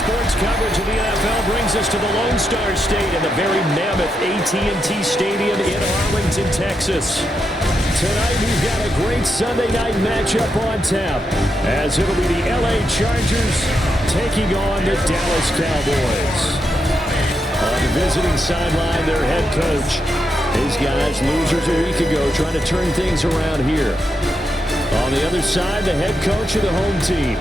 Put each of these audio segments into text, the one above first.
Sports coverage of the NFL brings us to the Lone Star State in the very mammoth AT&T Stadium in Arlington, Texas. Tonight we've got a great Sunday night matchup on tap, as it'll be the LA Chargers taking on the Dallas Cowboys. On the visiting sideline, their head coach. His guys, losers a week ago, trying to turn things around here. On the other side, the head coach of the home team.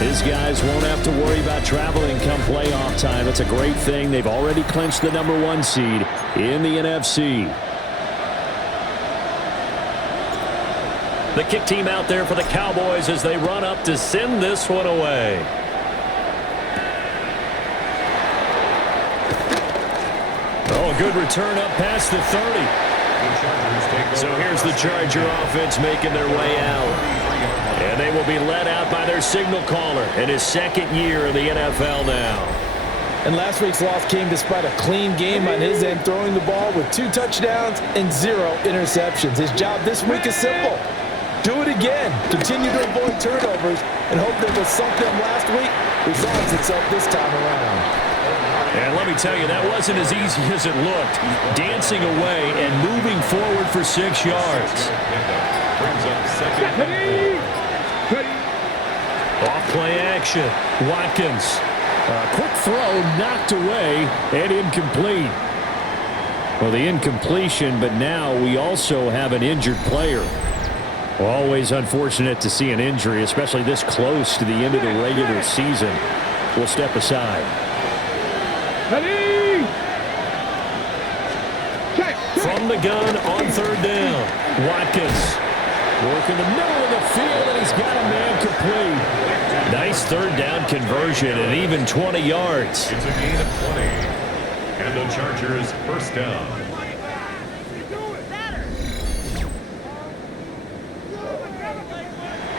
His guys won't have to worry about traveling come playoff time. That's a great thing. They've already clinched the #1 seed in the NFC. The kick team out there for the Cowboys as they run up to send this one away. Oh, a good return up past the 30. So here's the Charger offense making their way out. And they will be led out by their signal caller in his second year in the NFL now. And last week's loss came despite a clean game on his end, throwing the ball with 2 touchdowns and 0 interceptions. His job this week is simple. Do it again. Continue to avoid turnovers and hope that what sunk them last week resolves itself this time around. And let me tell you, that wasn't as easy as it looked. Dancing away and moving forward for 6 yards. Off play action. Watkins. A quick throw knocked away and incomplete. Well, the incompletion, but now we also have an injured player. Always unfortunate to see an injury, especially this close to the end of the regular season. We'll step aside. From the gun on 3rd down. Watkins. Work in the middle of the field, and he's got a man complete. Nice 3rd down conversion and even 20 yards. It's a gain of 20. And the Chargers first down.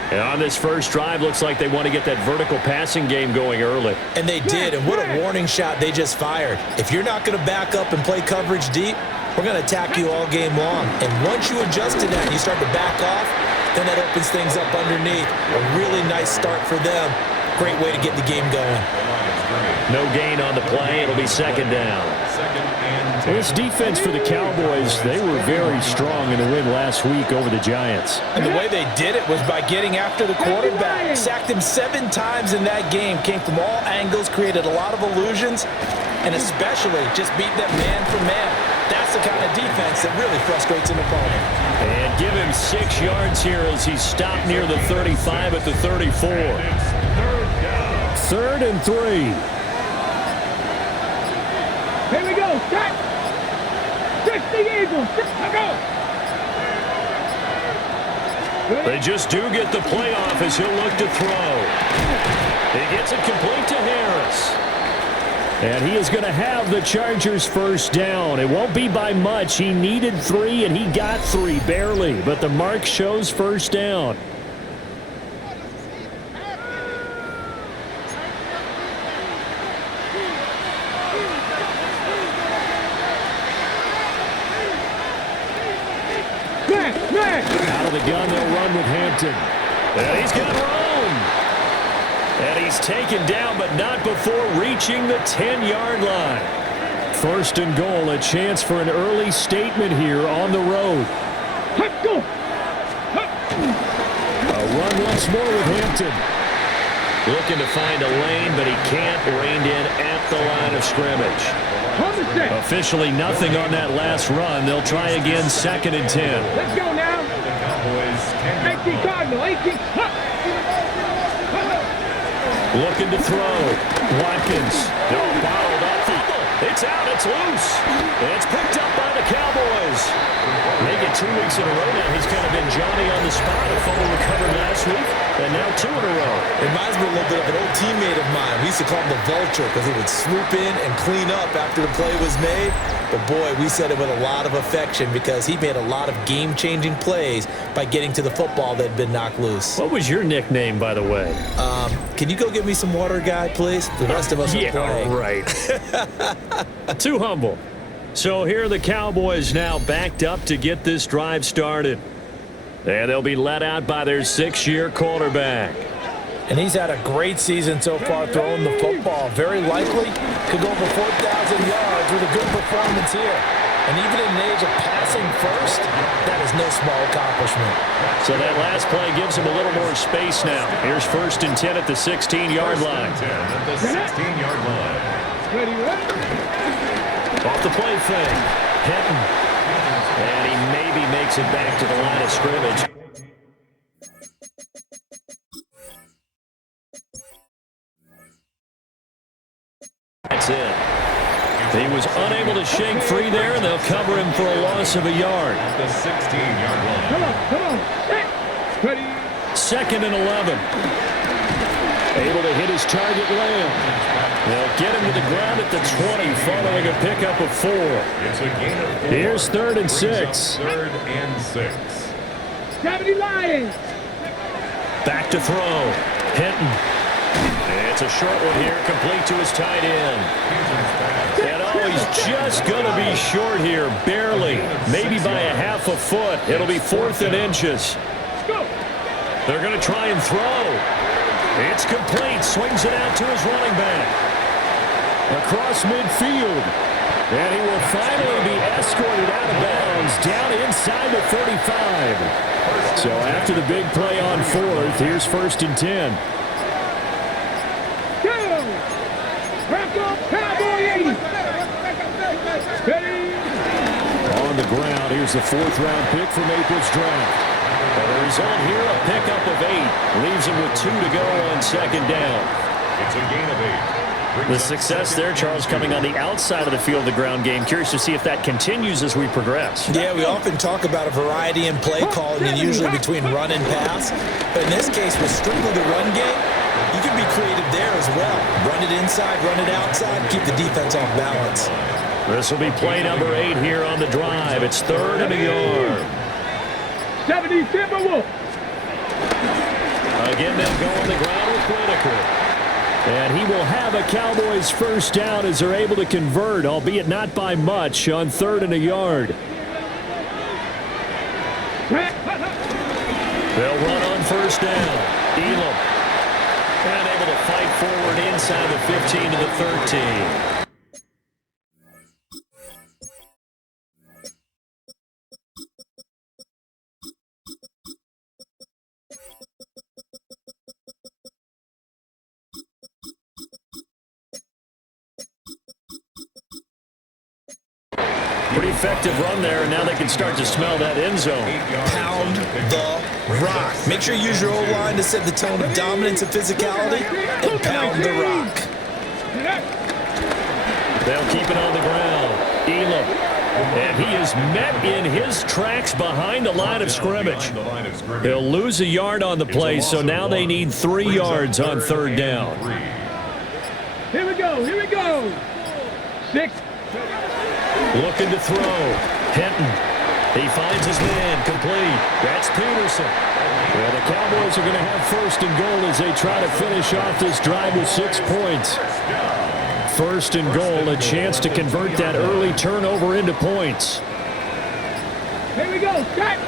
And on this first drive, looks like they want to get that vertical passing game going early. And they did, and what a warning shot they just fired. If you're not going to back up and play coverage deep, we're going to attack you all game long. And once you adjust to that and you start to back off, then that opens things up underneath. A really nice start for them. Great way to get the game going. No gain on the play. It'll be 2nd down. This defense for the Cowboys, they were very strong in the win last week over the Giants. And the way they did it was by getting after the quarterback. Sacked him 7 times in that game. Came from all angles, created a lot of illusions, and especially just beat them man for man. That's the kind of defense that really frustrates an opponent. And give him 6 yards here as he's stopped near the 35 at the 34. 3rd and 3. Here we go. Start. 60 Eagles. Go. They just do get the play off as he'll look to throw. He gets it complete to Harris. And he is going to have the Chargers first down. It won't be by much. He needed 3, and he got 3, barely. But the mark shows first down. Out of the gun, they'll run with Hampton. And he's got room. And he's taken down, but not before reaching the 10-yard line. 1st and goal, a chance for an early statement here on the road. Let's go. A run once more with Hampton. Looking to find a lane, but he can't. Reined in at the line of scrimmage. Officially nothing on that last run. They'll try again 2nd and 10. Let's go now. 18 Cardinal, 18. Looking to throw. Watkins. No, fouled up. It's out. It's loose. It's picked up by the Cowboys. Make it 2 weeks in a row now. He's kind of been Johnny on the spot. A fumble recovered last week, and now 2 in a row. Reminds me a little bit of an old teammate of mine. We used to call him the Vulture because he would swoop in and clean up after the play was made. But, boy, we said it with a lot of affection because he made a lot of game-changing plays by getting to the football that had been knocked loose. What was your nickname, by the way? Can you go get me some water, guy, please? The rest of us are playing. Right. Too humble. So here are the Cowboys now backed up to get this drive started. And they'll be let out by their 6-year quarterback. And he's had a great season so far throwing the football. Very likely could go over 4,000 yards with a good performance here. And even in an age of passing first, that is no small accomplishment. So that last play gives him a little more space now. Here's 1st and 10 at the 16-yard line. 10 at the 16-yard line. Off the play fake. Hinton. And he maybe makes it back to the line of scrimmage. That's it. He was unable to shake free there, and they'll cover him for a loss of a yard. At the 16-yard line. Come on. Ready. 2nd and 11. Able to hit his target Lamb. They'll get him to the ground at the 20 following a pickup of 4. It's a gain of 4. Here's 3rd and 6. 3rd and 6. 70 Lions. Back to throw. Hinton. It's a short one here, complete to his tight end. And he's just going to be short here, barely. Maybe by a half a foot. It'll be 4th and inches. They're going to try and throw. It's complete. Swings it out to his running back. Across midfield. And he will finally be escorted out of bounds down inside the 35. So after the big play on 4th, here's 1st and 10. On the ground, here's the 4th-round pick from April's draft. The result here, a pickup of 8. Leaves him with 2 to go on 2nd down. It's a gain of 8. The success there, Charles, coming on the outside of the field of the ground game. Curious to see if that continues as we progress. Yeah, we often talk about a variety in play calling and usually between run and pass. But in this case, with strictly the run game, you can be creative there as well. Run it inside, run it outside, keep the defense off balance. This will be play number 8 here on the drive. It's 3rd and a yard. 70 Timberwolves. Again, they'll go on the ground with Whitaker. And he will have a Cowboys 1st down as they're able to convert, albeit not by much, on 3rd and a yard. They'll run on 1st down. Elam. And able to fight forward inside the 15 to the 13. Pretty effective run there, and now they can start to smell that end zone. Pound the rock. Make sure you use your O-line to set the tone of dominance and physicality, and pound the rock. They'll keep it on the ground. Elam. And he is met in his tracks behind the line of scrimmage. He'll lose a yard on the play, so now they need 3 yards on 3rd down. Here we go. 6. Looking to throw. Hinton. He finds his man. Complete. That's Peterson. Well, the Cowboys are going to have 1st and goal as they try to finish off this drive with 6 points. 1st and goal, a chance to convert that early turnover into points. Here we go. Set.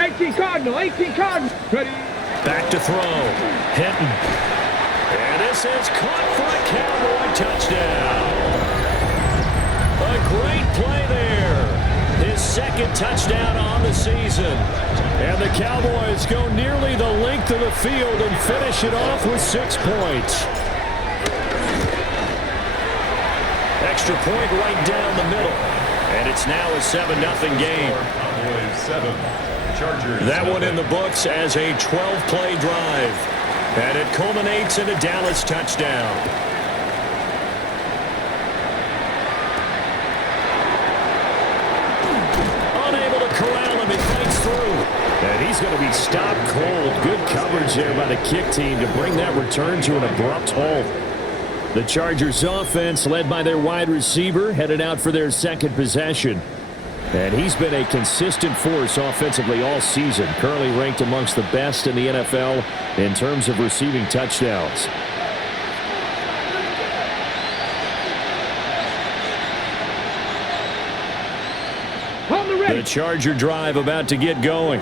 18 Cardinal. Ready. Back to throw. Hinton. And this is caught for a Cowboy touchdown. A great play there. His 2nd touchdown on the season. And the Cowboys go nearly the length of the field and finish it off with 6 points. Extra point right down the middle. And it's now a 7-0 game. Cowboys 7. Chargers. That one in the books as a 12-play drive. And it culminates in a Dallas touchdown. Unable to corral him. He fights through. And he's going to be stopped cold. Good coverage there by the kick team to bring that return to an abrupt halt. The Chargers offense, led by their wide receiver, headed out for their 2nd possession. And he's been a consistent force offensively all season, currently ranked amongst the best in the NFL in terms of receiving touchdowns. The Charger drive about to get going.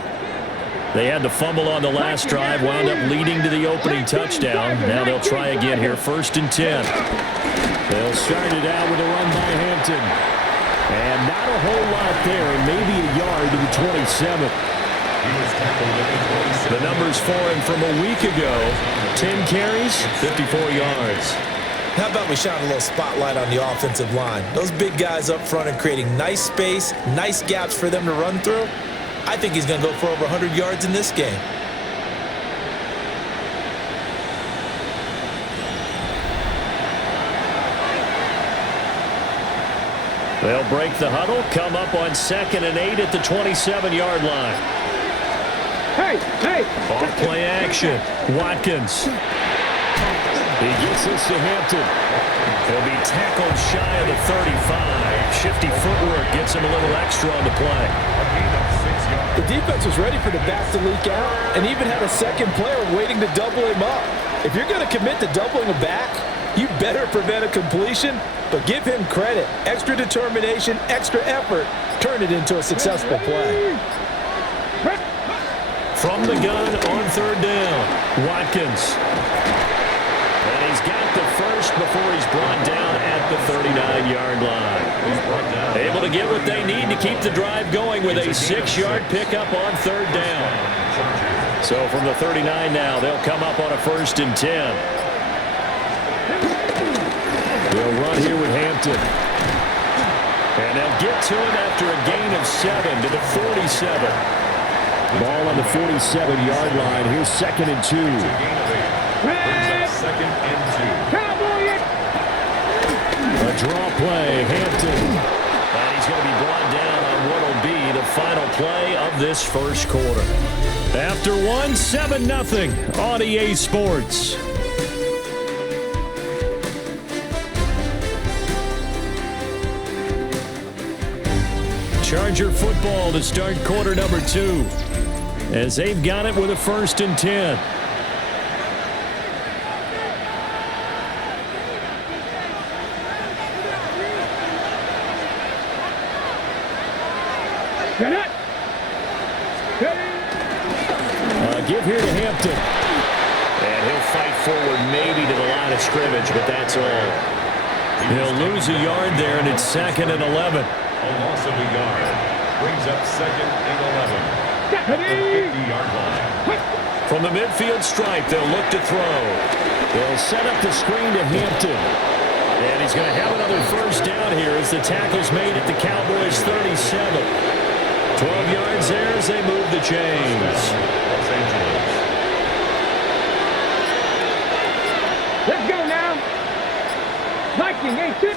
They had the fumble on the last drive, wound up leading to the opening touchdown. Now they'll try again here, 1st and 10. They'll start it out with a run by Hampton. And not a whole lot there, maybe a yard to the 27. The numbers for him from a week ago, 10 carries, 54 yards. How about we shine a little spotlight on the offensive line? Those big guys up front are creating nice space, nice gaps for them to run through. I think he's going to go for over 100 yards in this game. They'll break the huddle, come up on 2nd and 8 at the 27-yard line. Hey! Off play action. Watkins. He gets this to Hampton. He'll be tackled shy of the 35. Shifty footwork gets him a little extra on the play. The defense was ready for the back to leak out and even had a second player waiting to double him up. If you're going to commit to doubling a back, you better prevent a completion, but give him credit. Extra determination, extra effort, turn it into a successful play. From the gun on 3rd down, Watkins. And he's got the first before he's brought down at the 39-yard line. Able to get what they need to keep the drive going with a 6-yard pickup on 3rd down. So from the 39 now, they'll come up on a 1st and 10. They'll run here with Hampton. And they'll get to him after a gain of 7 to the 47. Ball on the 47-yard line. Here's 2nd and 2. Second and 2. A draw play, Hampton. And he's going to be brought down on what will be the final play of this first quarter. After 1, 7-0 on EA Sports. Charger football to start quarter number 2. As they've got it with a 1st and 10. Give here to Hampton. And he'll fight forward maybe to the line of scrimmage, but that's all. He'll lose a yard there, and it's 2nd and 11. A loss of a yard. Brings up 2nd and 11. At the 50-yard line. From the midfield stripe, they'll look to throw. They'll set up the screen to Hampton. And he's going to have another first down here as the tackle's made at the Cowboys' 37. 12 yards there as they move the chains. Let's go now. Viking, ain't it?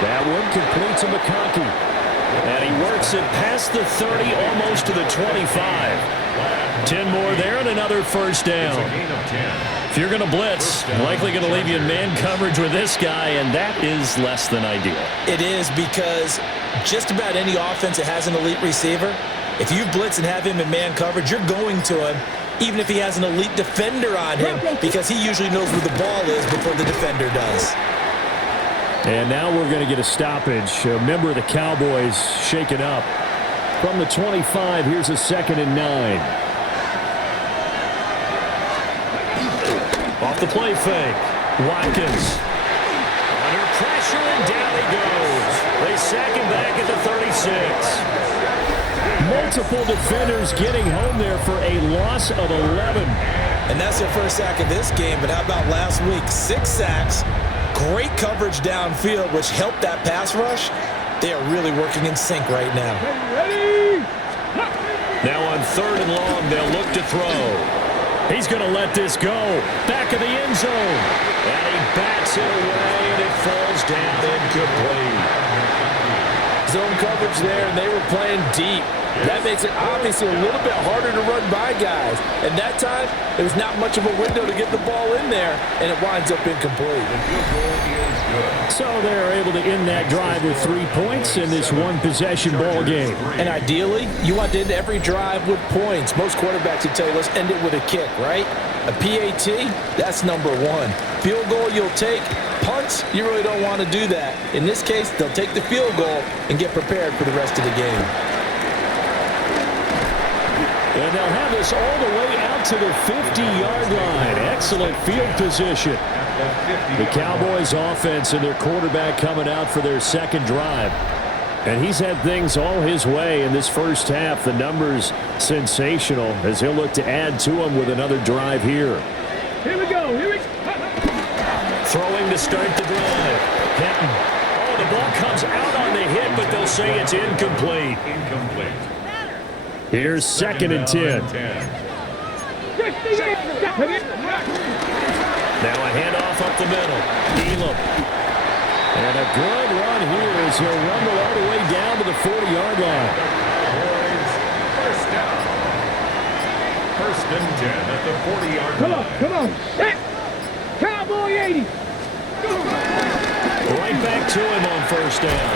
That one complete to McConkey. And he works it past the 30, almost to the 25. 10 more there and another first down. If you're going to blitz, likely going to leave you in man coverage with this guy, and that is less than ideal. It is, because just about any offense that has an elite receiver, if you blitz and have him in man coverage, you're going to him, even if he has an elite defender on him, because he usually knows where the ball is before the defender does. And now we're going to get a stoppage. A member of the Cowboys shaken up. From the 25, here's a 2nd and 9. Off the play fake. Watkins. Under pressure, and down he goes. They sack him back at the 36. Multiple defenders getting home there for a loss of 11. And that's their first sack of this game, but how about last week? 6 sacks. Great coverage downfield, which helped that pass rush. They are really working in sync right now. Now on 3rd and long, they'll look to throw. He's going to let this go. Back of the end zone. And he bats it away, and it falls down incomplete. Zone coverage there, and they were playing deep. That makes it obviously a little bit harder to run by guys. And that time, there was not much of a window to get the ball in there, and it winds up incomplete. So they're able to end that drive with 3 points in this one-possession ball game. And ideally, you want to end every drive with points. Most quarterbacks would tell you, let's end it with a kick, right? A PAT, that's number 1. Field goal you'll take. Punts, you really don't want to do that. In this case, they'll take the field goal and get prepared for the rest of the game. And they'll have this all the way out to the 50-yard line. Excellent field position. The Cowboys offense and their quarterback coming out for their second drive. And he's had things all his way in this first half. The numbers sensational as he'll look to add to them with another drive here. Here we go. Here we go. Throwing to start the drive. Hinton. Oh, the ball comes out on the hit, but they'll say it's incomplete. Here's second and 10. Now a handoff up the middle. Elam. And a good run here as he'll rumble all the way down to the 40-yard line. First down. First and 10 at the 40-yard line. Come on. Hit. Cowboy 80. Right back to him on first down.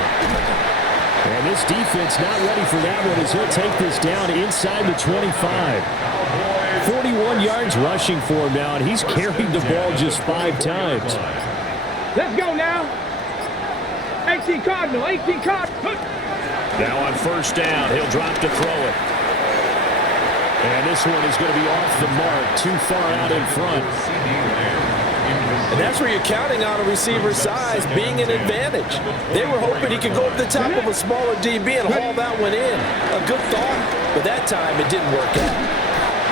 And this defense not ready for that one as he'll take this down inside the 25. 41 yards rushing for him now, and he's carried the ball just 5 times. Let's go now. 18 Cardinal. Now on first down, he'll drop to throw it. And this one is going to be off the mark, too far out in front. And that's where you're counting on a receiver's size being an advantage. They were hoping he could go up the top of a smaller DB and haul that one in. A good thought, but that time it didn't work out.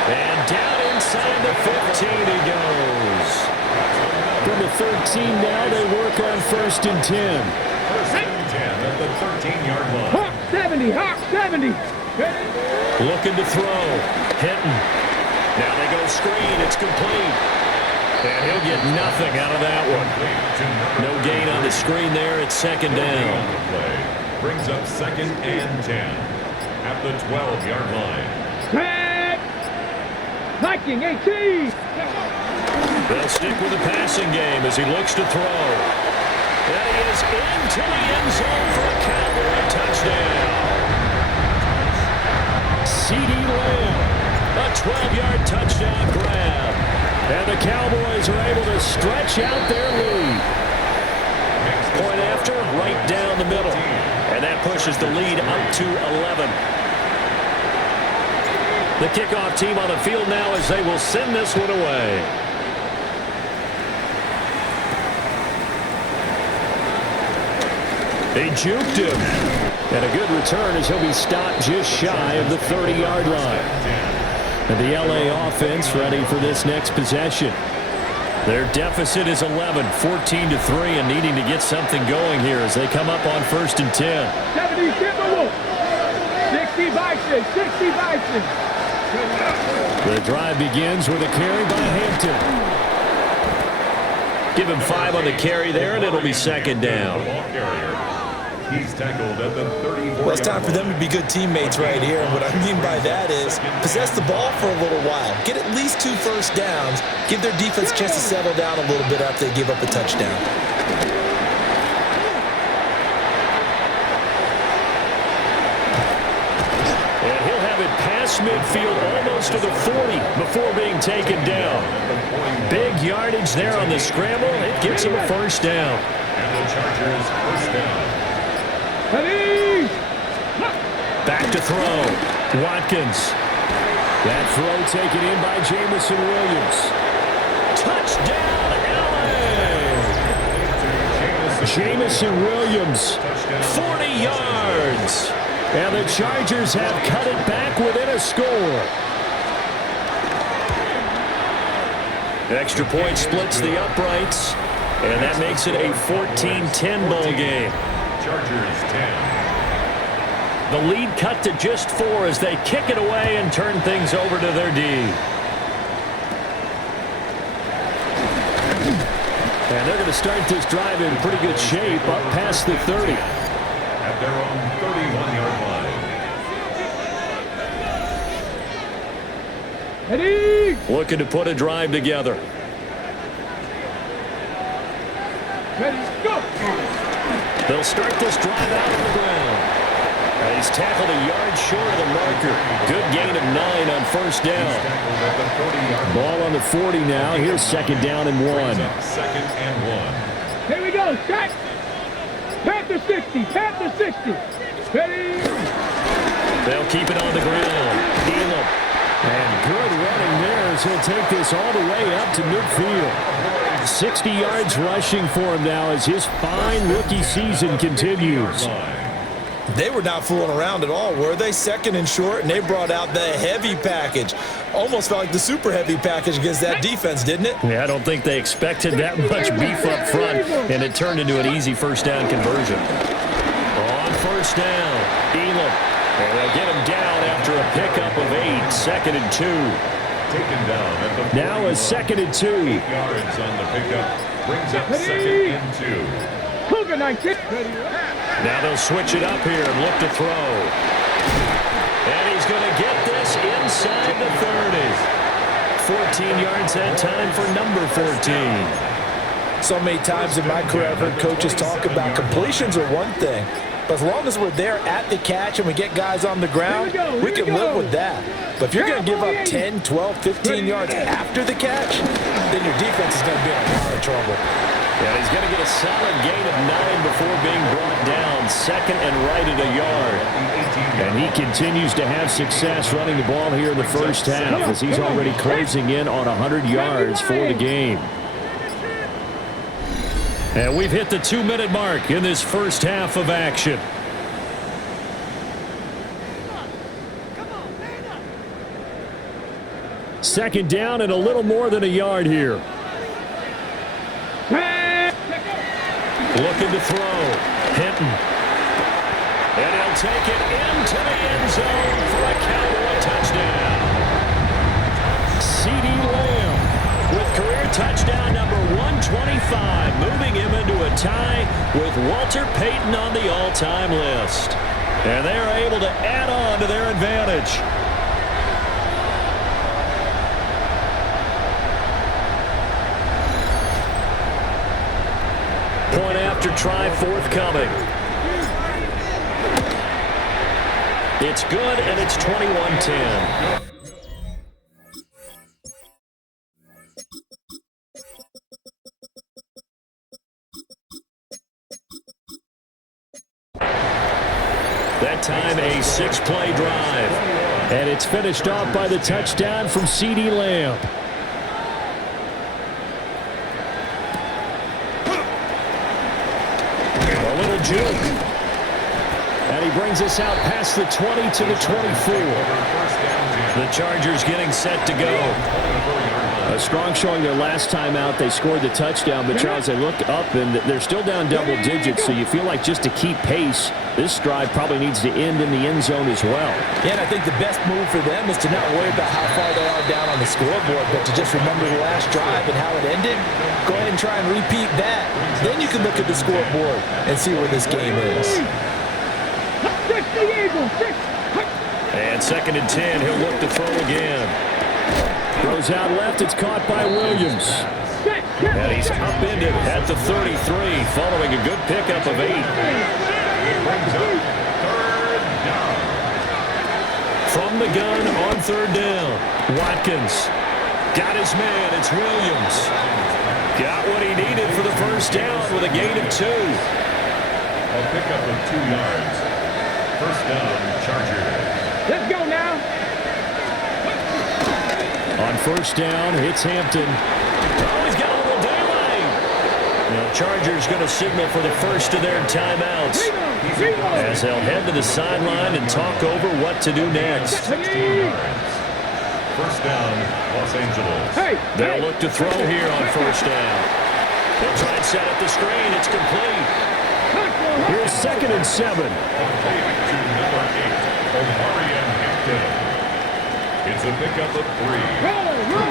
And down inside the 15 he goes. From the 13 now, they work on first and 10. First and 10 at the 13-yard line. Hawk 70. Looking to throw. Hinton. Now they go screen. It's complete. And he'll get nothing out of that one. No gain on the screen there. It's second down. Brings up second and 10 at the 12-yard line. Viking 18. They'll stick with the passing game as he looks to throw. And he is into the end zone for a Cowboy touchdown. C.D. Lamb, a 12-yard touchdown grab. And the Cowboys are able to stretch out their lead. Point after, right down the middle. And that pushes the lead up to 11. The kickoff team on the field now as they will send this one away. They juked him. And a good return as he'll be stopped just shy of the 30-yard line. And the L.A. offense ready for this next possession. Their deficit is 11, 14-3, and needing to get something going here as they come up on first and 10. 70 Timberwolves. 60 Bison. The drive begins with a carry by Hampton. Give him 5 on the carry there, and it'll be second down. He's tackled at the 34. Well, it's time for them to be good teammates right here. And what I mean by that is possess the ball for a little while. Get at least 2 first downs. Give their defense a chance to settle down a little bit after they give up a touchdown. And he'll have it past midfield almost to the 40 before being taken down. Big yardage there on the scramble. It gets him a first down. And the Chargers first down. Back to throw. Watkins. That throw taken in by Jamison Williams. Touchdown, L.A. Jamison Williams, 40 yards. And the Chargers have cut it back within a score. Extra point splits the uprights. And that makes it a 14-10 ball game. Chargers 10. The lead cut to just 4 as they kick it away and turn things over to their D. And they're going to start this drive in pretty good shape up past the 30. At their own 31-yard line. Ready? Looking to put a drive together. Ready, go! They'll start this drive out on the ground. And he's tackled a yard short of the marker. Good gain of 9 on first down. Ball on the 40 now. Here's second down and 1. Second and 1. Here we go, shot! Panther 60, Panther 60. Ready? They'll keep it on the ground. Elam. And good running there as he'll take this all the way up to midfield. 60 yards rushing for him now as his fine rookie season continues. They were not fooling around at all, were they? Second and short, and they brought out the heavy package. Almost felt like the super heavy package against that defense, didn't it? Yeah, I don't think they expected that much beef up front, and it turned into an easy first down conversion. On first down, Elam. And they'll get him down after a pickup of 8, 2nd and 2. Taken down at the Now a 2nd and 2. 8 yards on the pickup. Brings up 2nd and 2. Cougar 19. Now they'll switch it up here and look to throw. And he's going to get this inside the 30. 14 yards that time for number 14. So many times in my career I've heard coaches talk about completions are one thing, but as long as we're there at the catch and we get guys on the ground, we can live with that. But if you're going to give up 10, 12, 15 yards after the catch, then your defense is going to be in a lot of trouble. And he's going to get a solid gain of 9 before being brought down. 2nd and right at a yard. And he continues to have success running the ball here in the first half as he's already closing in on 100 yards for the game. And we've hit the 2-minute mark in this first half of action. Second down and a little more than a yard here. Looking to throw. Hinton. And he'll take it into the end zone for a Cowboy touchdown. C.D. Lamb with career touchdown number 125, moving him into a tie with Walter Payton on the all-time list. And they are able to add on to their advantage. Point after try forthcoming. It's good, and it's 21-10. That time a 6-play drive. And it's finished off by the touchdown from C.D. Lamb. A little juke. And he brings us out past the 20 to the 24. The Chargers getting set to go. A strong showing their last time out. They scored the touchdown, but Charles, they look up and they're still down double digits, so you feel like just to keep pace, this drive probably needs to end in the end zone as well. Yeah, and I think the best move for them is to not worry about how far they are down on the scoreboard, but to just remember the last drive and how it ended. Go ahead and try and repeat that. Then you can look at the scoreboard and see where this game is. And 2nd and 10, he'll look to throw again. Throws out left, it's caught by Williams. And he's upended at the 33, following a good pickup of 8. Brings up 3rd down. From the gun on 3rd down, Watkins. Got his man, it's Williams. Got what he needed for the first down with a gain of 2. A pickup of 2 yards. First down, Chargers. Let's go now. On first down, it's Hampton. Oh, he's got a little daylight. Now, Chargers going to signal for the first of their timeouts as they'll head to the sideline and talk over what to do next. 16 yards. First down, Los Angeles. They'll look to throw here on first down. They'll try and set up the screen. It's complete. Here's 2nd and 7. To number 8, Omarion Hampton. It's a pickup of 3.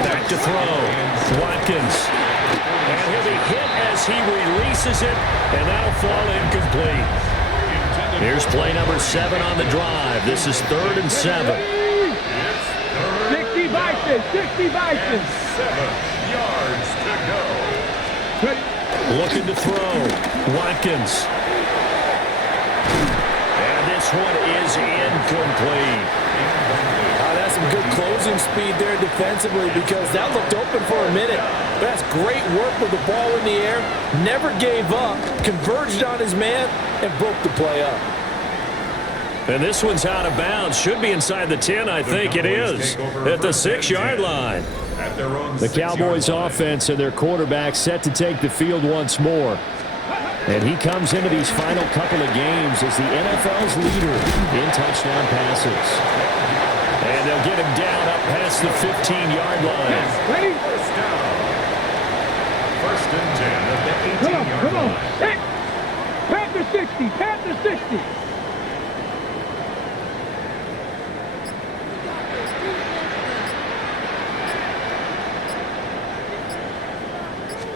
Back to throw. Watkins. And he'll be hit as he releases it, and that'll fall incomplete. Here's play number 7 on the drive. This is 3rd and 7. 60 Bison, 60 Bison. 7 yards to go. Looking to throw. Watkins. And this one is incomplete. That's some good closing speed there defensively because that looked open for a minute. But that's great work with the ball in the air. Never gave up, converged on his man, and broke the play up. And this one's out of bounds. Should be inside the 10, I think it is. At the 6-yard line. The Cowboys offense and their quarterback set to take the field once more. And he comes into these final couple of games as the NFL's leader in touchdown passes. And they'll get him down up past the 15-yard line. Ready? First and 10 at the 18-yard line. Hey. Panther 60, Panther 60.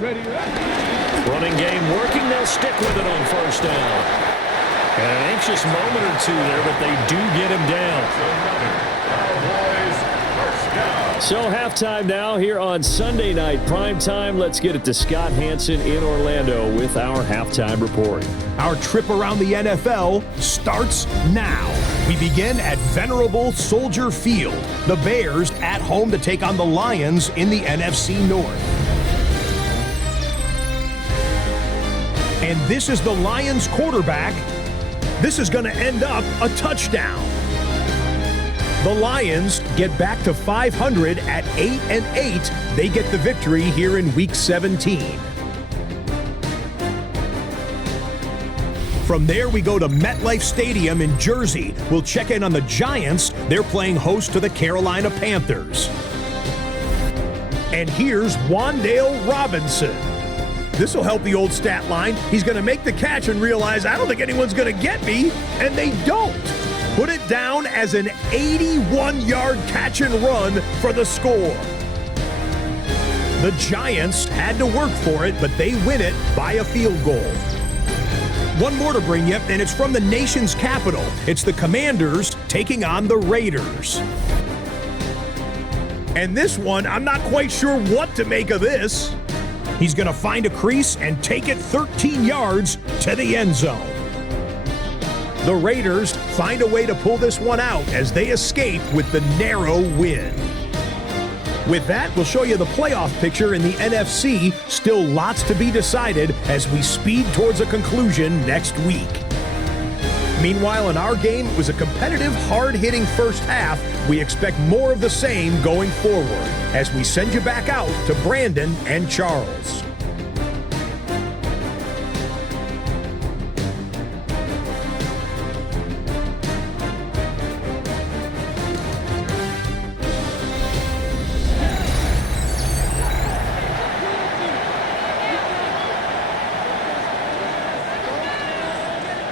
Ready, Running game working. They'll stick with it on first down. And an anxious moment or two there, but they do get him down. So halftime now here on Sunday night prime time. Let's get it to Scott Hansen in Orlando with our halftime report. Our trip around the NFL starts now. We begin at venerable Soldier Field. The Bears at home to take on the Lions in the NFC North. And this is the Lions quarterback. This is going to end up a touchdown. The Lions get back to 500 at 8-8. They get the victory here in Week 17. From there, we go to MetLife Stadium in Jersey. We'll check in on the Giants. They're playing host to the Carolina Panthers. And here's Wan'Dale Robinson. This will help the old stat line. He's going to make the catch and realize, I don't think anyone's going to get me, and they don't. Put it down as an 81-yard catch and run for the score. The Giants had to work for it, but they win it by a field goal. One more to bring you, and it's from the nation's capital. It's the Commanders taking on the Raiders. And this one, I'm not quite sure what to make of this. He's going to find a crease and take it 13 yards to the end zone. The Raiders find a way to pull this one out as they escape with the narrow win. With that, we'll show you the playoff picture in the NFC. Still lots to be decided as we speed towards a conclusion next week. Meanwhile, in our game, it was a competitive, hard-hitting first half. We expect more of the same going forward as we send you back out to Brandon and Charles.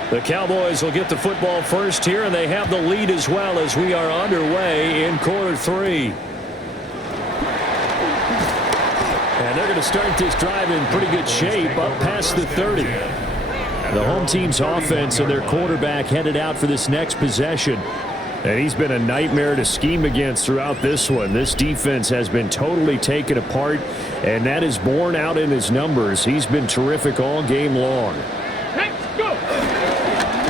The Cowboys will get the football first here, and they have the lead as well as we are underway in quarter 3. And they're going to start this drive in pretty good shape up past the 30. The home team's offense and their quarterback headed out for this next possession. And he's been a nightmare to scheme against throughout this one. This defense has been totally taken apart, and that is borne out in his numbers. He's been terrific all game long.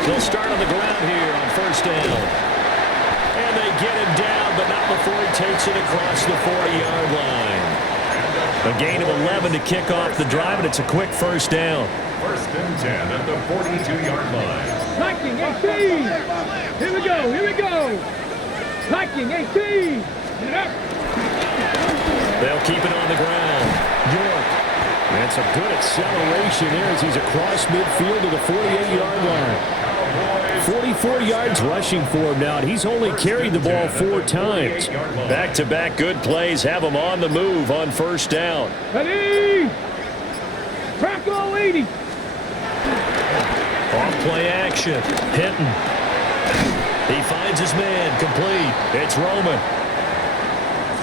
They'll start on the ground here on first down. And they get him down, but not before he takes it across the 40-yard line. A gain of 11 to kick off the drive, and it's a quick first down. First and 10 at the 42-yard line. Viking 18. Here we go, here we go. Viking 18. They'll keep it on the ground. York. And some good acceleration there as he's across midfield to the 48-yard line. 44 yards rushing for him now. He's only carried the ball 4 times. Back-to-back good plays have him on the move on first down. Ready. Crack all 80. Off play action. Hinton. He finds his man. Complete. It's Roman.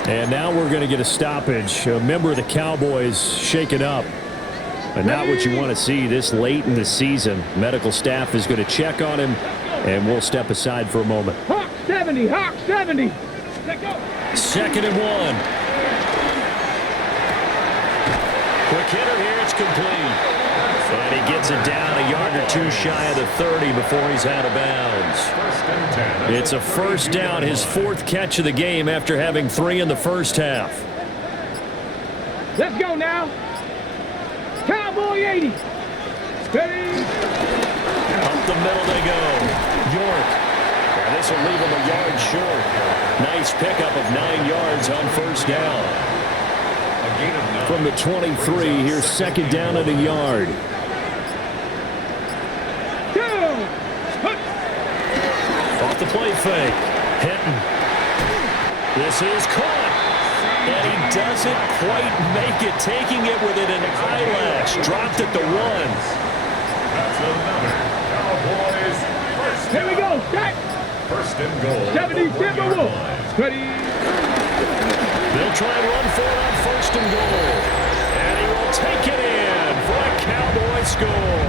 And now we're going to get a stoppage. A member of the Cowboys shaken up. And not what you want to see this late in the season. Medical staff is going to check on him, and we'll step aside for a moment. Hawk 70, Hawk 70. Let go. 2nd and 1. Quick hitter here, it's complete. And he gets it down a yard or 2 shy of the 30 before he's out of bounds. It's a first down, his 4th catch of the game after having 3 in the first half. Let's go now. Cowboy 80. Ready. Up the middle they go. York. this will leave him a yard short. Nice pickup of 9 yards on first down. From the 23, here's second down at a yard. Off the play fake. Hinton. This is caught. And he doesn't quite make it, taking it within an eyelash. Dropped at the 1. That's another Cowboys first Here we go. Set. First and goal. 77 Wolf. Ready. They'll try and run for it on first and goal. And he will take it in for a Cowboy score.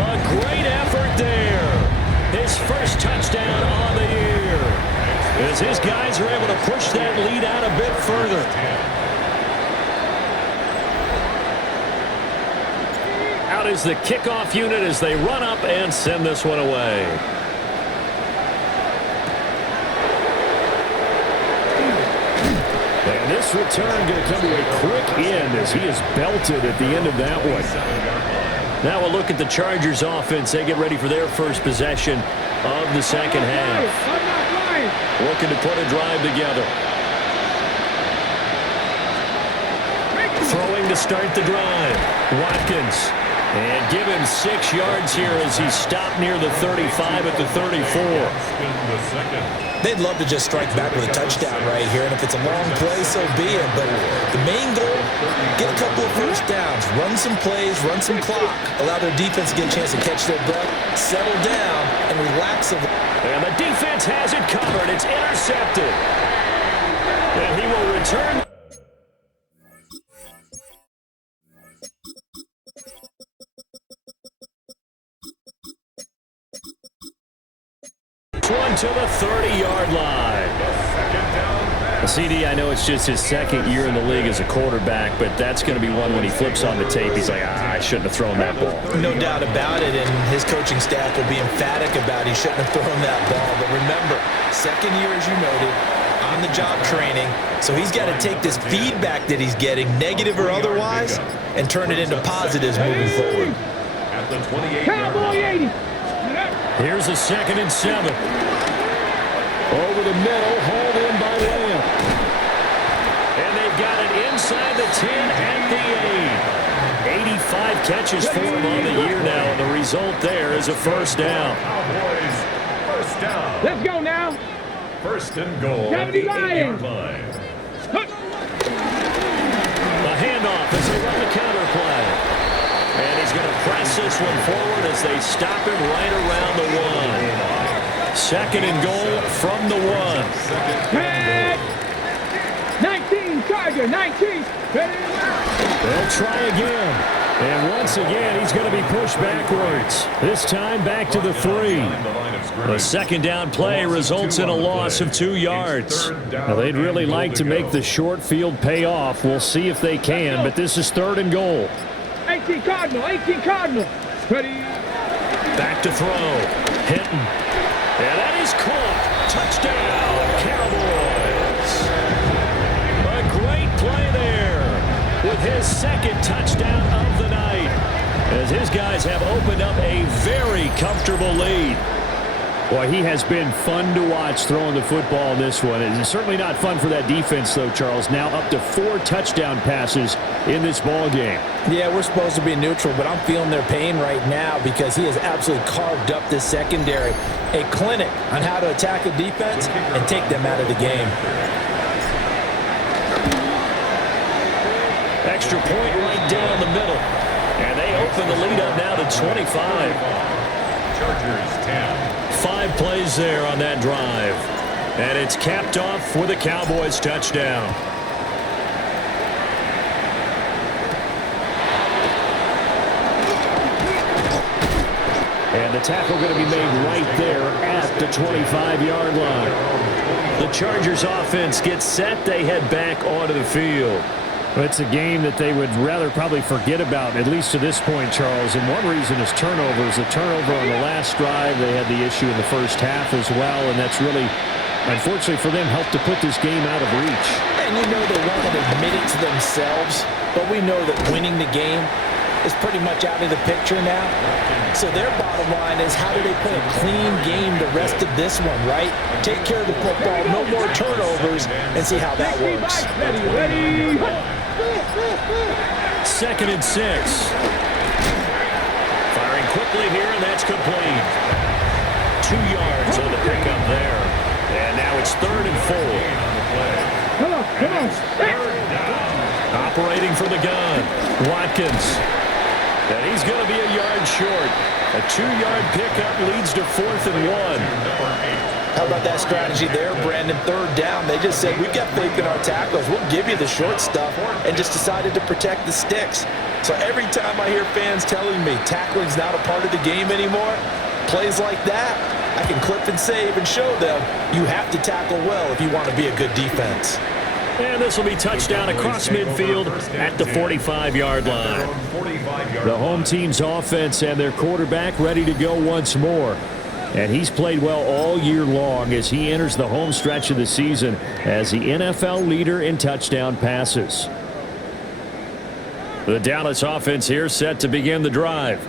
A great effort there. His first touchdown on the year. As his guys are able to push that lead out a bit further. Out is the kickoff unit as they run up and send this one away. And this return going to come to a quick end as he is belted at the end of that one. Now we'll look at the Chargers offense. They get ready for their first possession of the second half. Looking to put a drive together. Throwing to start the drive. Watkins. And give him 6 yards here as he stopped near the 35 at the 34. They'd love to just strike back with a touchdown right here, and if it's a long play, so be it. But the main goal, get a couple of first downs, run some plays, run some clock, allow their defense to get a chance to catch their breath, settle down, and relax. And the defense has it covered. It's intercepted. And he will return. One to the 30-yard line. CD, I know it's just his second year in the league as a quarterback, but that's going to be one when he flips on the tape. He's like, I shouldn't have thrown that ball. No doubt about it, and his coaching staff will be emphatic about he shouldn't have thrown that ball. But remember, second year, as you noted, on-the-job training, so he's got to take this feedback that he's getting, negative or otherwise, and turn it into positives moving forward. At the 28. Cowboy 80. Here's a 2nd and 7. Over the middle, hauled in by Lamb. And they've got it inside the 10 and the 8. 85 catches for him on the year now, and the result there is a first down. Cowboys first down. Let's go now. First and goal. 70 Lions. A handoff as they run the counter play. And he's going to press this one forward as they stop him right around the 1. Second and goal from the 1. 19, Charger, 19. They'll try again. And once again, he's going to be pushed backwards. This time back to the 3. The second down play results in a loss of 2 yards. Now, they'd really like to make the short field pay off. We'll see if they can, but this is 3rd and goal. 18 Cardinal, 18 Cardinal. Ready. Back to throw. Hinton. And that is caught. Touchdown, Cowboys. A great play there with his 2nd touchdown of the night as his guys have opened up a very comfortable lead. Boy, he has been fun to watch throwing the football in this one. It's certainly not fun for that defense, though, Charles. Now up to 4 touchdown passes in this ball game. Yeah, we're supposed to be neutral, but I'm feeling their pain right now because he has absolutely carved up this secondary. A clinic on how to attack a defense and take them out of the game. Extra point right down the middle. And they open the lead up now to 25. Chargers 10. 5 plays there on that drive. And it's capped off with a Cowboys touchdown. And the tackle going to be made right there at the 25-yard line. The Chargers offense gets set. They head back onto the field. Well, it's a game that they would rather probably forget about, at least to this point, Charles. And one reason is turnovers. The turnover on the last drive, they had the issue in the first half as well, and that's really, unfortunately for them, helped to put this game out of reach. And you know they won't admit it to themselves, but we know that winning the game is pretty much out of the picture now. So their bottom line is, how do they play a clean game the rest of this one, right? Take care of the football, no more turnovers, and see how that works. Ready. 2nd and 6. Firing quickly here, and that's complete. 2 yards on the pickup there. And now it's 3rd and 4. Come on. Operating from the gun, Watkins. And he's going to be a yard short. A 2-yard pickup leads to 4th and 1. How about that strategy there, Brandon? 3rd down. They just said, we've got faith in our tackles. We'll give you the short stuff, and just decided to protect the sticks. So every time I hear fans telling me tackling's not a part of the game anymore, plays like that, I can clip and save and show them you have to tackle well if you want to be a good defense. And this will be touchdown across midfield at the 45-yard line. The home team's offense and their quarterback ready to go once more. And he's played well all year long as he enters the home stretch of the season as the NFL leader in touchdown passes. The Dallas offense here set to begin the drive.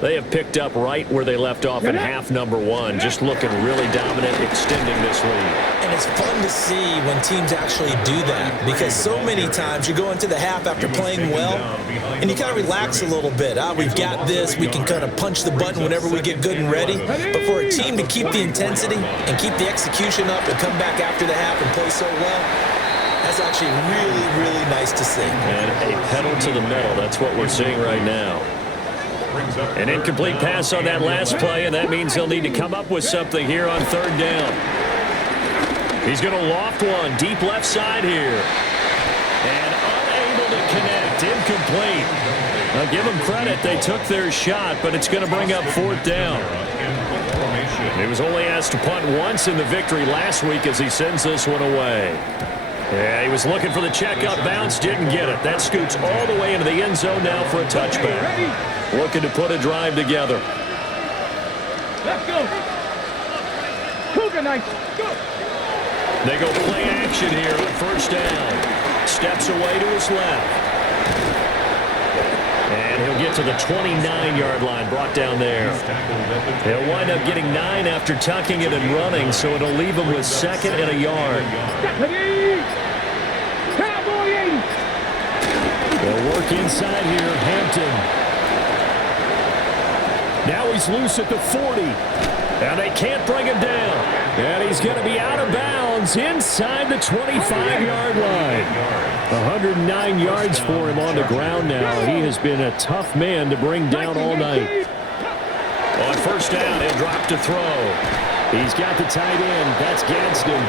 They have picked up right where they left off in half number 1, just looking really dominant, extending this lead. And it's fun to see when teams actually do that, because so many times you go into the half after playing well, and you kind of relax a little bit. We've got this. We can kind of punch the button whenever we get good and ready. But for a team to keep the intensity and keep the execution up and come back after the half and play so well, that's actually really, really nice to see. And a pedal to the metal. That's what we're seeing right now. An incomplete pass on that last play, and that means they'll need to come up with something here on 3rd down. He's going to loft one deep left side here. And unable to connect. Incomplete. I'll give them credit. They took their shot, but it's going to bring up 4th down. He was only asked to punt once in the victory last week as he sends this one away. Yeah, he was looking for the check-up bounce, didn't get it. That scoots all the way into the end zone now for a touchback. Looking to put a drive together. Let's go. Cougar night. Go. They go play action here on 1st down. Steps away to his left. And he'll get to the 29-yard line, brought down there. He'll wind up getting 9 after tucking it and running, so it'll leave him with 2nd and a yard. Cowboys. They'll work inside here, Hampton. Now he's loose at the 40. And they can't bring him down. And he's going to be out of bounds inside the 25-yard line. 109 yards for him on the ground now. He has been a tough man to bring down all night. On 1st down, he'll drop to throw. He's got the tight end. That's Gadsden.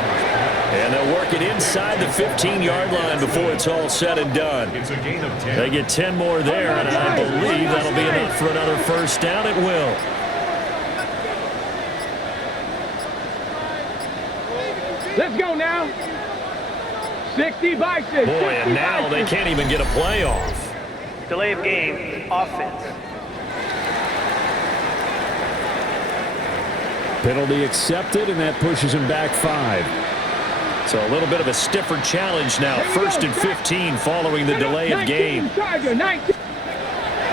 And they'll work it inside the 15-yard line before it's all said and done. They get 10 more there, and I believe that'll be enough for another 1st down. It will. Let's go now. 60 Bison. Boy, and now they can't even get a play off. Delay of game, offense. Penalty accepted, and that pushes him back 5. So a little bit of a stiffer challenge now. 1st and 15 following the delay of game.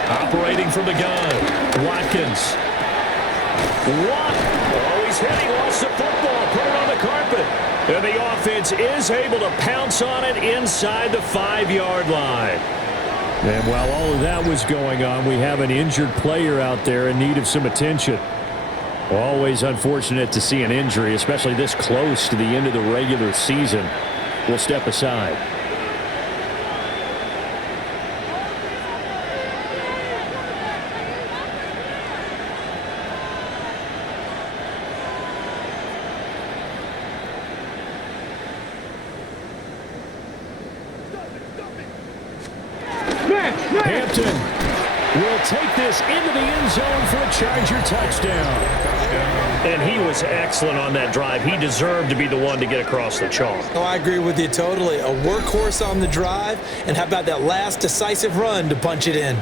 Operating from the gun. Watkins. Oh, he's hit. He lost the football. Put it on the carpet. And the offense is able to pounce on it inside the 5-yard line. And while all of that was going on, we have an injured player out there in need of some attention. Always unfortunate to see an injury, especially this close to the end of the regular season. We'll step aside. Hampton will take this into the end zone for a Charger touchdown. And he was excellent on that drive. He deserved to be the one to get across the chalk. Oh, I agree with you totally. A workhorse on the drive, and how about that last decisive run to punch it in?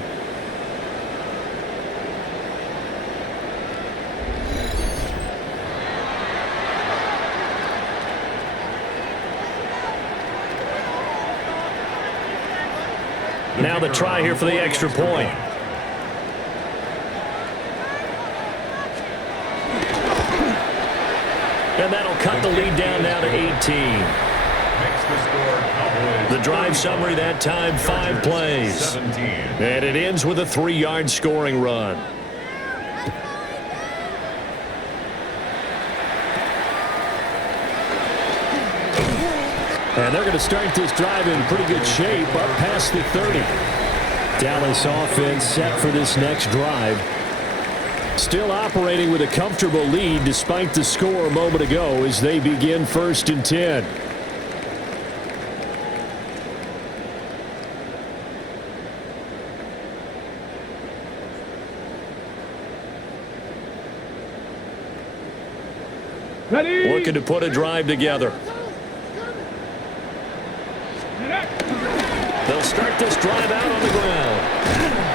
Now the try here for the extra point. And that'll cut the lead down now to 18. The drive summary that time, 5 plays. 17. And it ends with a 3-yard scoring run. And they're going to start this drive in pretty good shape up past the 30. Dallas offense set for this next drive. Still operating with a comfortable lead despite the score a moment ago as they begin 1st and 10. Ready? Looking to put a drive together. They'll start this drive out on the ground.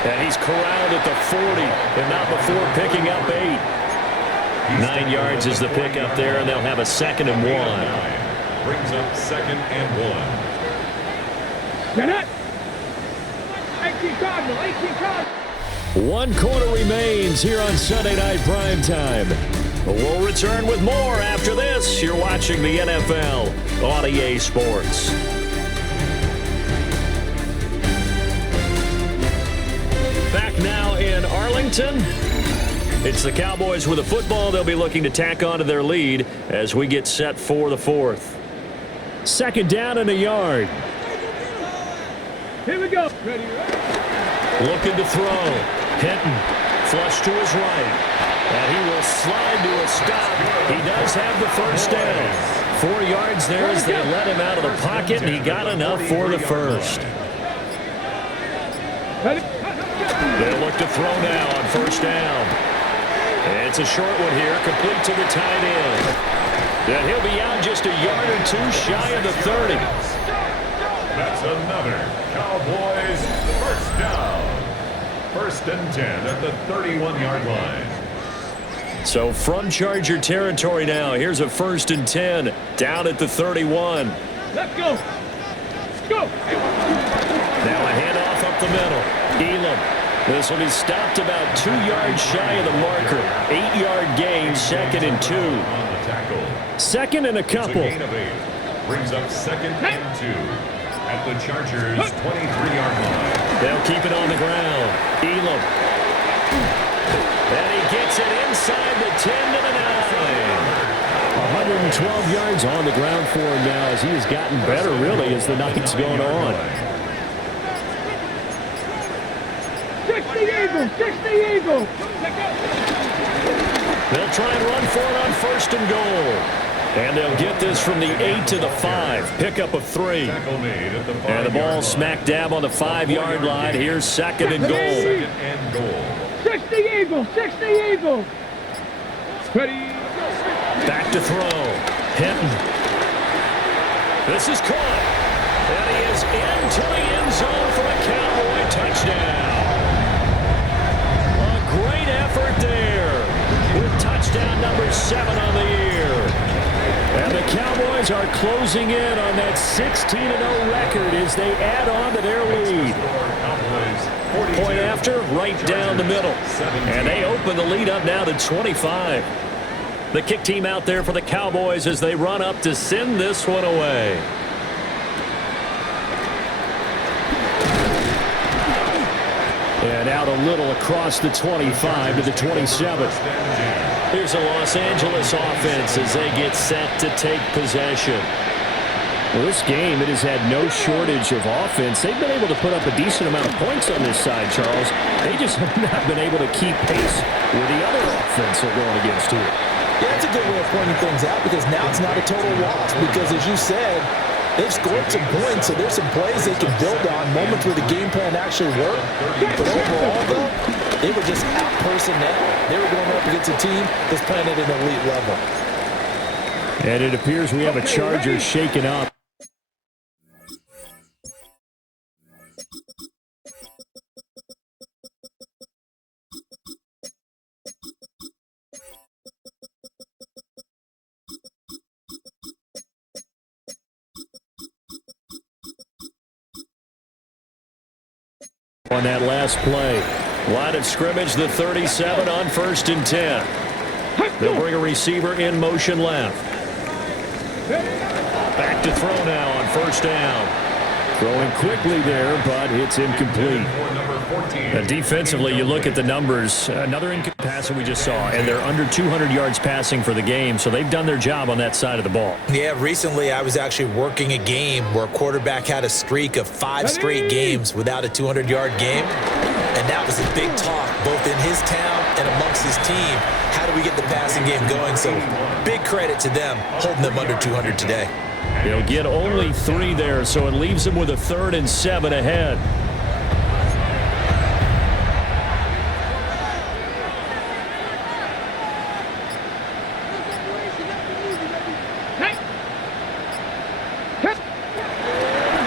And he's corralled at the 40, and not before picking up 8. 9 yards is the pickup there, and they'll have a 2nd and 1. Brings up 2nd and 1. Get it. 18 Cardinal, 18 Cardinal. 1 quarter remains here on Sunday Night Primetime. We'll return with more after this. You're watching the NFL on EA Sports. Back now in Arlington. It's the Cowboys with the football. They'll be looking to tack on to their lead as we get set for the 4th. 2nd down and a yard. Here we go. Ready. Looking to throw. Hinton. Flush to his right. And he will slide to a stop. He does have the 1st down. 4 yards there as they let him out of the pocket, and he got enough for the 1st. They'll look to throw now on 1st down. It's a short one here, complete to the tight end. And he'll be out just a yard or 2 shy of the 30. That's another Cowboys 1st down. 1st and 10 at the 31-yard line. So from Charger territory now, here's a 1st and 10 down at the 31. Let's go. Go. Now a handoff up the middle. Elam. This will be stopped about 2 yards shy of the marker. 8-yard gain, 2nd and 2. On the tackle. 2nd and a It's a couple. gain of 8. Brings up 2nd and 2 at the Chargers' 23-yard line. They'll keep it on the ground. Elam. And he gets it inside the 10 to the 9. 112 yards on the ground for him now as he has gotten better, really, as the night's going on. 60 Eagles, 60 Eagles. They'll try and run for it on 1st and goal. And they'll get this from the 8 to the 5. Pickup of 3. Tackle made at the 5-yard And the ball line. smack dab on the 5-yard line. Here's 2nd and goal. 2nd and goal. 60 Eagles, 60 Eagles. Ready. Back to throw. Hinton. This is caught. And he is into the end zone for a Cowboy touchdown. A great effort there with touchdown number 7 on the year. And the Cowboys are closing in on that 16-0 record as they add on to their lead. Point after, right down the middle. And they open the lead up now to 25. The kick team out there for the Cowboys as they run up to send this one away. And out a little across the 25 to the 27. Here's a Los Angeles offense as they get set to take possession. Well, this game, it has had no shortage of offense. They've been able to put up a decent amount of points on this side, Charles. They just have not been able to keep pace with the other offense they're going against here. Yeah, that's a good way of pointing things out because now it's not a total loss because, as you said, they've scored some points, so there's some plays they can build on, moments where the game plan actually worked. But overall, though, they were just out-personnel. They were going up against a team that's playing at an elite level. And it appears we have a Charger shaken up. On that last play. Line of scrimmage, the 37 on 1st and 10. They'll bring a receiver in motion left. Back to throw now on 1st down. Throwing quickly there, but it's incomplete. Defensively, you look at the numbers. Another incomplete passer we just saw, and they're under 200 yards passing for the game, so they've done their job on that side of the ball. Yeah, recently I was actually working a game where a quarterback had a streak of 5 straight games without a 200-yard game, and that was a big talk both in his town and amongst his team. How do we get the passing game going? So big credit to them holding them under 200 today. They'll get only 3 there, so it leaves them with a 3rd and 7 ahead.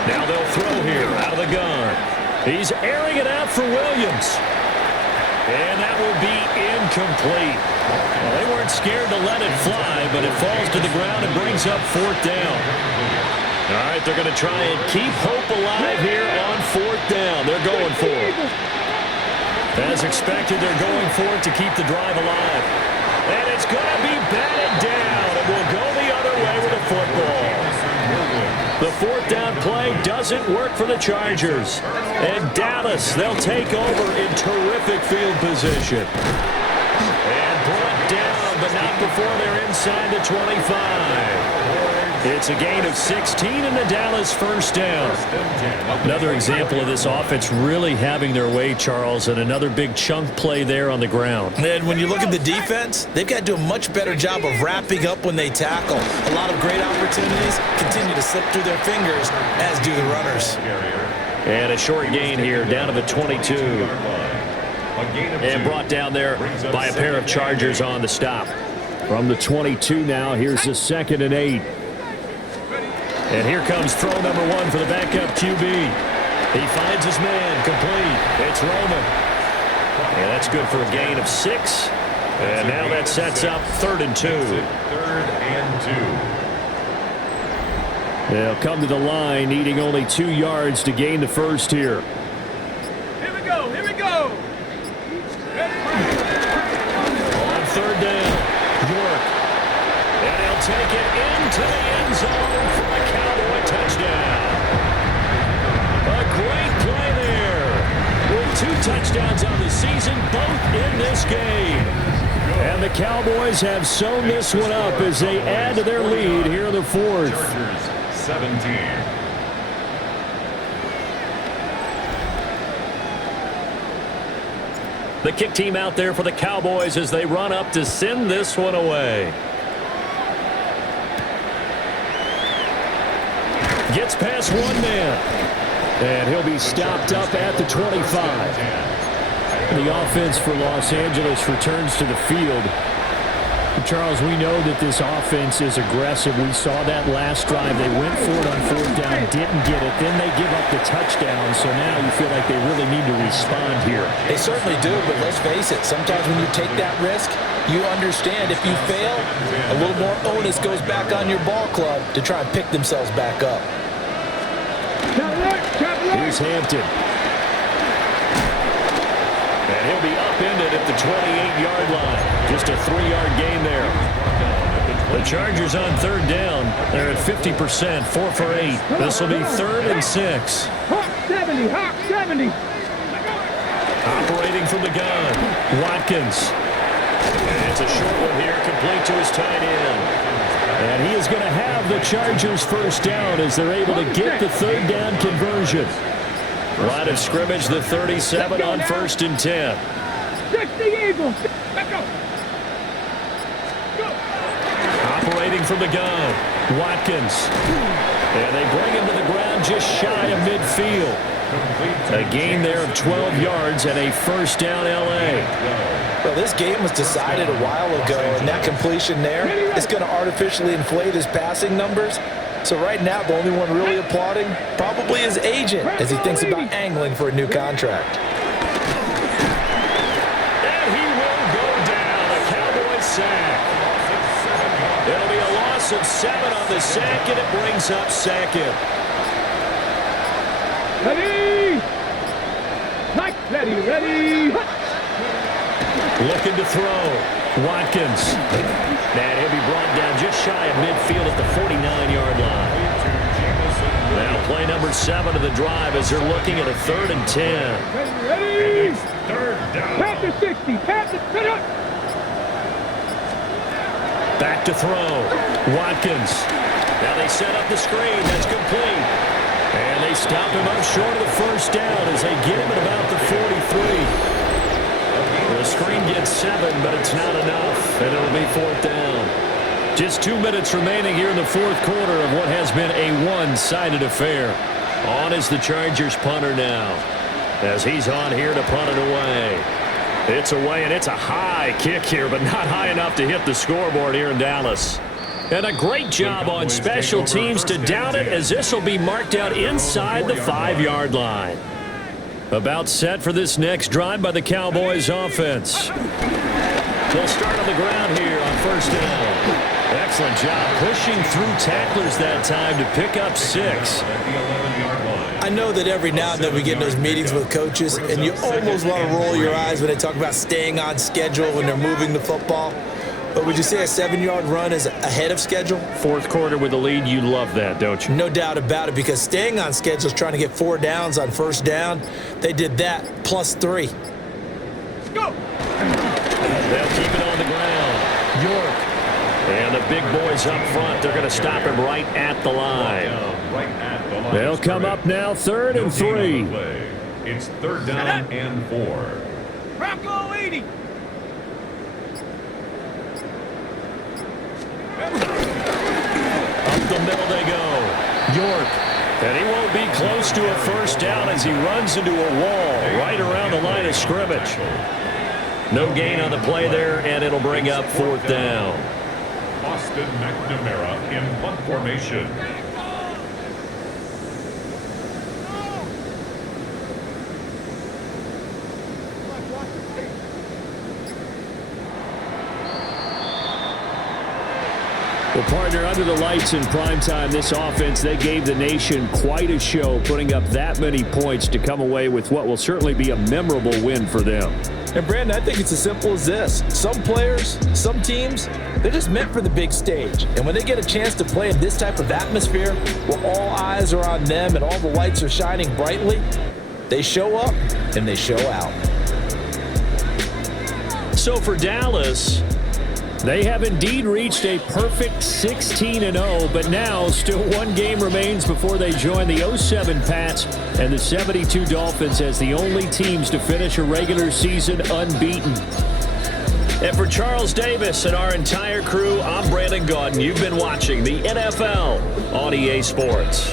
Now they'll throw here out of the gun. He's airing it out for Williams. And that will be incomplete. Well, they weren't scared to let it fly, but it falls to the ground and brings up 4th down. All right, they're going to try and keep hope alive here on 4th down. They're going for it. As expected, they're going for it to keep the drive alive. And it's going to be batted down. It will go the other way with a football. The 4th down play doesn't work for the Chargers. And Dallas, they'll take over in terrific field position. And brought down, but not before they're inside the 25. It's a gain of 16 in the Dallas 1st down. Another example of this offense really having their way, Charles, and another big chunk play there on the ground. And when you look at the defense, they've got to do a much better job of wrapping up when they tackle. A lot of great opportunities continue to slip through their fingers, as do the runners. And a short gain here, down to the 22. And brought down there by a pair of Chargers on the stop. From the 22 now, here's the 2nd and 8. And here comes throw number 1 for the backup QB. He finds his man, complete. It's Roman. And that's good for a gain of 6. And now that sets up 3rd and 2. 3rd and 2. They'll come to the line, needing only 2 yards to gain the 1st here. Here we go. Here we go. On 3rd down, York. And he'll take it into the end zone for a Cowboy touchdown. A great play there. With 2 touchdowns on the season, both in this game. And the Cowboys have sewn this one up as they add to their lead here in the 4th. Chargers 17. The kick team out there for the Cowboys as they run up to send this one away. Gets past 1 man. And he'll be stopped up at the 25. The offense for Los Angeles returns to the field. Charles, we know that this offense is aggressive. We saw that last drive. They went for it on 4th down, didn't get it. Then they give up the touchdown. So now you feel like they really need to respond here. They certainly do, but let's face it. Sometimes when you take that risk, you understand if you fail, a little more onus goes back on your ball club to try and pick themselves back up. Here's Hampton. And he'll be upended at the 28-yard line. Just a 3-yard gain there. The Chargers on 3rd down. They're at 50%, 4 for 8. This will be 3rd and 6. Hawk 70, Hawk 70. Operating from the gun, Watkins. And it's a short one here, complete to his tight end. And he is going to have the Chargers 1st down as they're able to get the 3rd down conversion. Line of scrimmage, the 37 on 1st and 10. 60 Eagles. Let's go. Operating from the gun, Watkins. And they bring him to the ground just shy of midfield. A gain there of 12 yards and a 1st down L.A. Well, this game was decided a while ago, and that completion there is going to artificially inflate his passing numbers. So right now, the only one really applauding probably his agent as he thinks about angling for a new contract. And he will go down, a Cowboys sack. It'll be a loss of 7 on the sack, and it brings up 2nd. Ready? Ready. Looking to throw. Watkins. And he'll be brought down just shy of midfield at the 49-yard line. Now play number 7 of the drive as they're looking at a 3rd and 10. Ready. Third down. Pass to 60. Pass it. Cut up. Back to throw. Watkins. Now they set up the screen. That's complete. And they stop him up short of the first down as they get him at about the 43. The screen gets 7, but it's not enough, and it'll be 4th down. Just 2 minutes remaining here in the 4th quarter of what has been a one-sided affair. On is the Chargers punter now, as he's on here to punt it away. It's away, and it's a high kick here, but not high enough to hit the scoreboard here in Dallas. And a great job on special teams to down it, as this will be marked out inside the 5-yard line. About set for this next drive by the Cowboys offense. They'll start on the ground here on 1st down. Excellent job pushing through tacklers that time to pick up 6. I know that every now and then we get in those meetings with coaches, and you almost want to roll your eyes when they talk about staying on schedule when they're moving the football. But would you say a 7-yard run is ahead of schedule? 4th quarter with the lead, you love that, don't you? No doubt about it, because staying on schedule is trying to get 4 downs on 1st down. They did that plus 3. Let's go. They'll keep it on the ground. York. And the big boys up front, they're going to stop him right at the line. They'll come up now 3rd and 3. It's 3rd down and 4. Bronco 80. Up the middle they go. York. And he won't be close to a 1st down as he runs into a wall right around the line of scrimmage. No gain on the play there, and it'll bring up 4th down. Austin McNamara in punt formation. Well, partner, under the lights in primetime, this offense, they gave the nation quite a show, putting up that many points to come away with what will certainly be a memorable win for them. And, Brandon, I think it's as simple as this. Some players, some teams, they're just meant for the big stage. And when they get a chance to play in this type of atmosphere where all eyes are on them and all the lights are shining brightly, they show up and they show out. So for Dallas, they have indeed reached a perfect 16-0, but now still 1 game remains before they join the 07 Pats and the 72 Dolphins as the only teams to finish a regular season unbeaten. And for Charles Davis and our entire crew, I'm Brandon Gaudin. You've been watching the NFL on EA Sports.